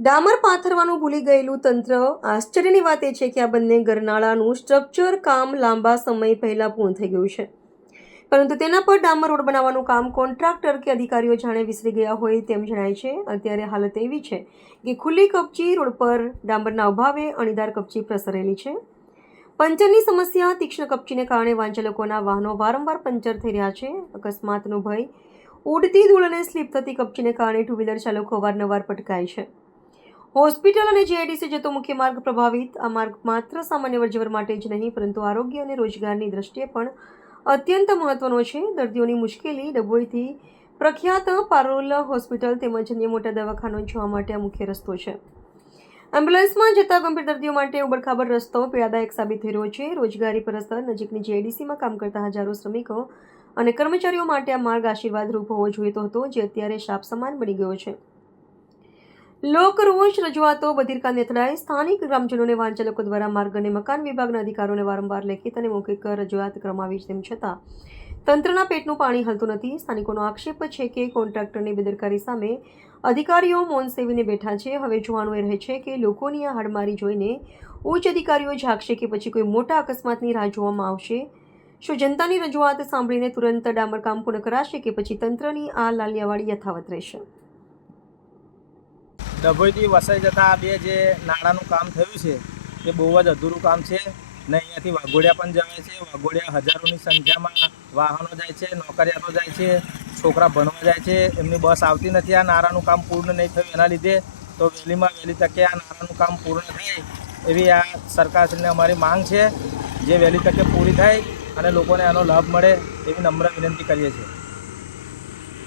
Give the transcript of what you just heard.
ડામર પાથરવાનું ભૂલી ગયેલું તંત્ર। આશ્ચર્યની વાત એ છે કે આ બંને ગરનાળાનું સ્ટ્રક્ચર કામ લાંબા સમય પહેલા પૂર્ણ થઈ ગયું છે, પરંતુ તેના પર ડામર રોડ બનાવવાનું કામ કોન્ટ્રાક્ટર કે અધિકારીઓ જાણે વિસરી ગયા હોય તેમ જણાય છે। અત્યારે હાલત એવી છે કે ખુલ્લી કપચી રોડ પર ડામરના અભાવે અણીદાર કપચી પ્રસરેલી છે। પંચરની સમસ્યા। તીક્ષ્ણ કપચીને કારણે વાંચકોના વાહનો વારંવાર પંચર થઈ રહ્યા છે। અકસ્માતનો ભય। ઉડતી ધૂળ અને સ્લીપ થતી કપચીને કારણે ટુ વ્હીલર ચાલકો અવારનવાર પટકાય છે। હોસ્પિટલ અને જીઆઈડીસી જતો મુખ્ય માર્ગ પ્રભાવિત। આ માર્ગ માત્ર સામાન્ય વરજવર માટે જ નહીં, પરંતુ આરોગ્ય અને રોજગારની દ્રષ્ટિએ પણ અત્યંત મહત્વનો છે। દર્દીઓની મુશ્કેલી। ડભોઈથી પ્રખ્યાત પારોલ હોસ્પિટલ તેમજ અન્ય મોટા દવાખાના જવા માટે આ મુખ્ય રસ્તો છે। એમ્બ્યુલન્સમાં જતા ગંભીર દર્દીઓ માટે ઉબડખાબડ રસ્તો પીડાદાયક સાબિત થઈ રહ્યો છે। રોજગારી પર અસર। નજીકની જીઆઈડીસીમાં કામ કરતા હજારો શ્રમિકો અને કર્મચારીઓ માટે આ માર્ગ આશીર્વાદરૂપ હોવો જોઈતો હતો, જે અત્યારે શાપ સમાન બની ગયો છે। લોકરોષ। રજૂઆતો બધિરકાને અથડાય। સ્થાનિક ગ્રામજનોને વાહન ચાલકો દ્વારા માર્ગ અને મકાન વિભાગના અધિકારીઓને વારંવાર લેખિત અને મૌખિક રજૂઆત કરવામાં આવી, તેમ છતાં તંત્રના પેટનું પાણી હલતું નથી। સ્થાનિકોનો આક્ષેપ છે કે કોન્ટ્રાક્ટરની બેદરકારી સામે અધિકારીઓ મૌન સેવીને બેઠા છે। હવે જોવાનું એ રહે છે કે લોકોની આ હાડમારી જોઈને ઉચ્ચ અધિકારીઓ જાગશે કે પછી કોઈ મોટા અકસ્માતની રાહ જોવામાં આવશે। શું જનતાની રજૂઆત સાંભળીને તુરંત ડામર કામ પૂર્ણ કરાશે કે પછી તંત્રની આ લાલિયાવાડી યથાવત રહેશે? ડભોઈથી વસાઈ જતા આ બે જે નાળાનું કામ થયું છે એ બહુ જ અધૂરું કામ છે ને। અહીંયાથી વાઘોડિયા પણ જવાય છે। વાઘોડિયા હજારોની સંખ્યામાં વાહનો જાય છે, નોકરિયાતો જાય છે, છોકરા ભણવા જાય છે, એમની બસ આવતી નથી। આ નાળાનું કામ પૂર્ણ નહીં થયું એના લીધે તો વહેલીમાં વહેલી તકે આ નાળાનું કામ પૂર્ણ થાય એવી આ સરકારશ્રીને અમારી માંગ છે, જે વહેલી તકે પૂરી થાય અને લોકોને આનો લાભ મળે એવી નમ્ર વિનંતી કરીએ છીએ।